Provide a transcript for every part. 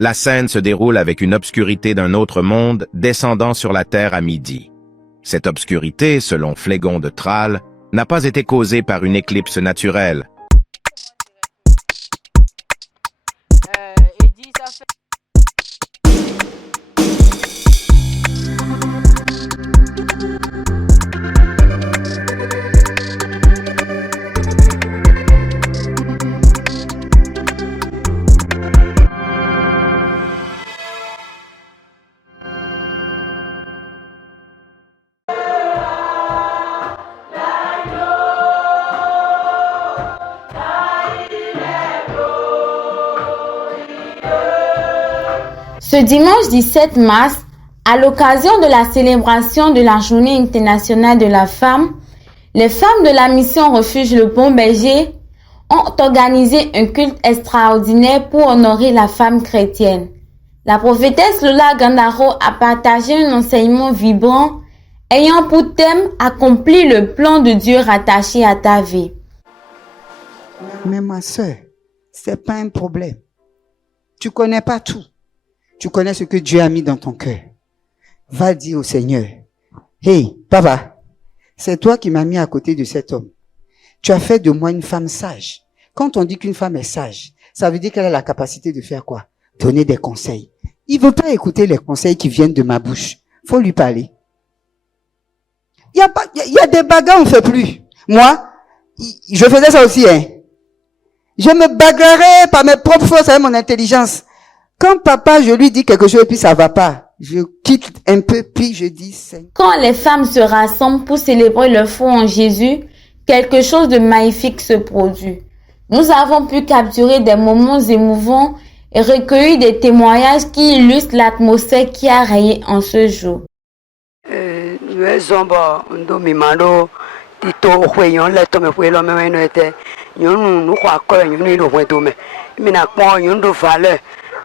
La scène se déroule avec une obscurité d'un autre monde descendant sur la Terre à midi. Cette obscurité, selon Phlégon de Tralles, n'a pas été causée par une éclipse naturelle. Ce dimanche 17 mars, à l'occasion de la célébration de la Journée internationale de la femme, les femmes de la mission Refuge Le Bon Berger ont organisé un culte extraordinaire pour honorer la femme chrétienne. La prophétesse Lola Gandaro a partagé un enseignement vibrant ayant pour thème « Accomplir le plan de Dieu rattaché à ta vie ». Mais ma soeur, c'est pas un problème. Tu connais pas tout. Tu connais ce que Dieu a mis dans ton cœur. Va dire au Seigneur, hey, papa, c'est toi qui m'as mis à côté de cet homme. Tu as fait de moi une femme sage. Quand on dit qu'une femme est sage, ça veut dire qu'elle a la capacité de faire quoi? Donner des conseils. Il veut pas écouter les conseils qui viennent de ma bouche. Faut lui parler. Il y a des bagarres, on fait plus. Moi, je faisais ça aussi, hein. Je me bagarrais par mes propres forces avec mon intelligence. Quand papa, je lui dis quelque chose et puis ça va pas, je quitte un peu, puis je dis Seigneur. Quand les femmes se rassemblent pour célébrer leur foi en Jésus, quelque chose de magnifique se produit. Nous avons pu capturer des moments émouvants et recueillir des témoignages qui illustrent l'atmosphère qui a rayé en ce jour.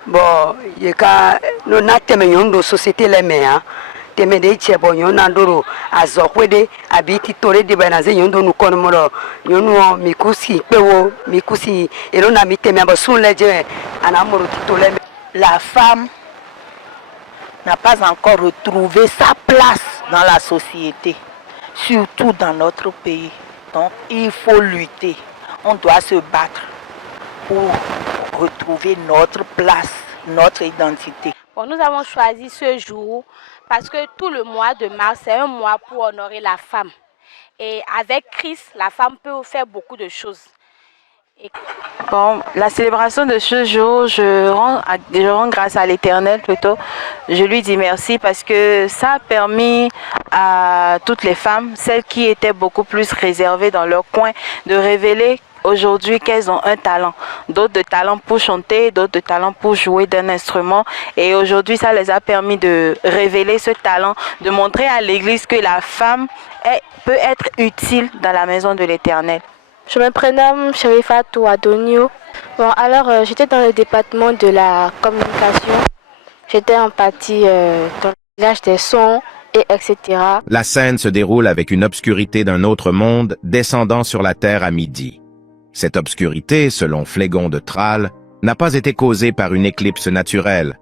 Bon, yeka no na teme yondo société les mea teme de chebo yona ndoro azokwede abiti tore de banaze yondo nu konomoro yono mikusi pewo mikusi ero na miteme abasun leje anamoro titole. La femme n'a pas encore retrouvé sa place dans la société, surtout dans notre pays. Donc il faut lutter, on doit se battre pour retrouver notre place, notre identité. Bon, nous avons choisi ce jour parce que tout le mois de mars, c'est un mois pour honorer la femme. Et avec Christ, la femme peut faire beaucoup de choses. Bon, la célébration de ce jour, je rends grâce à l'Éternel plutôt. Je lui dis merci parce que ça a permis à toutes les femmes, celles qui étaient beaucoup plus réservées dans leur coin, de révéler aujourd'hui qu'elles ont un talent, d'autres de talent pour chanter, d'autres de talent pour jouer d'un instrument. Et aujourd'hui, ça les a permis de révéler ce talent, de montrer à l'Église que la femme peut être utile dans la maison de l'Éternel. Je me prénomme Cherifatou Adonio. Bon, alors j'étais dans le département de la communication. J'étais en partie dans le village des sons, et etc. La scène se déroule avec une obscurité d'un autre monde descendant sur la Terre à midi. Cette obscurité, selon Phlégon de Tralles, n'a pas été causée par une éclipse naturelle,